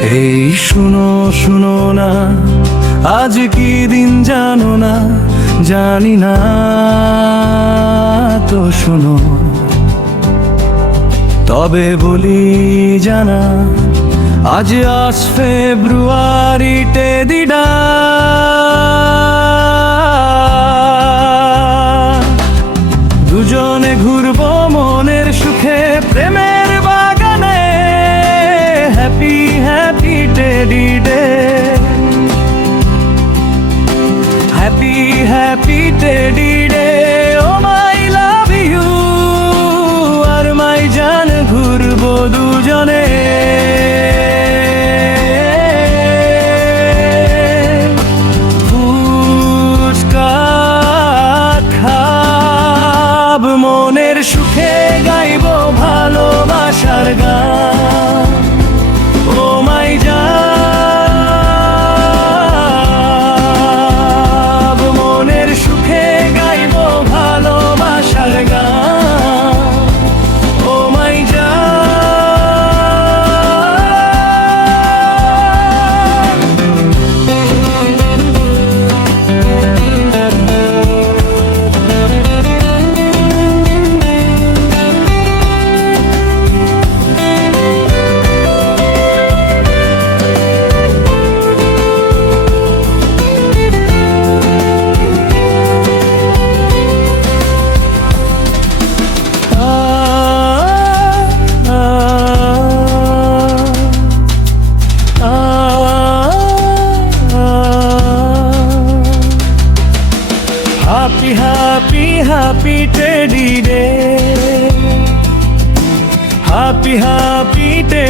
এই শুনো শুনো না, আজ কি দিন জানো না, জানি না, তো শুনো। তবে বলি জানা, আজ আস ফেব্রুয়ারিতে দিডা। সুখে গাইব ভালোবাসার গান। Happy, happy, happy teddy day. Happy, happy teddy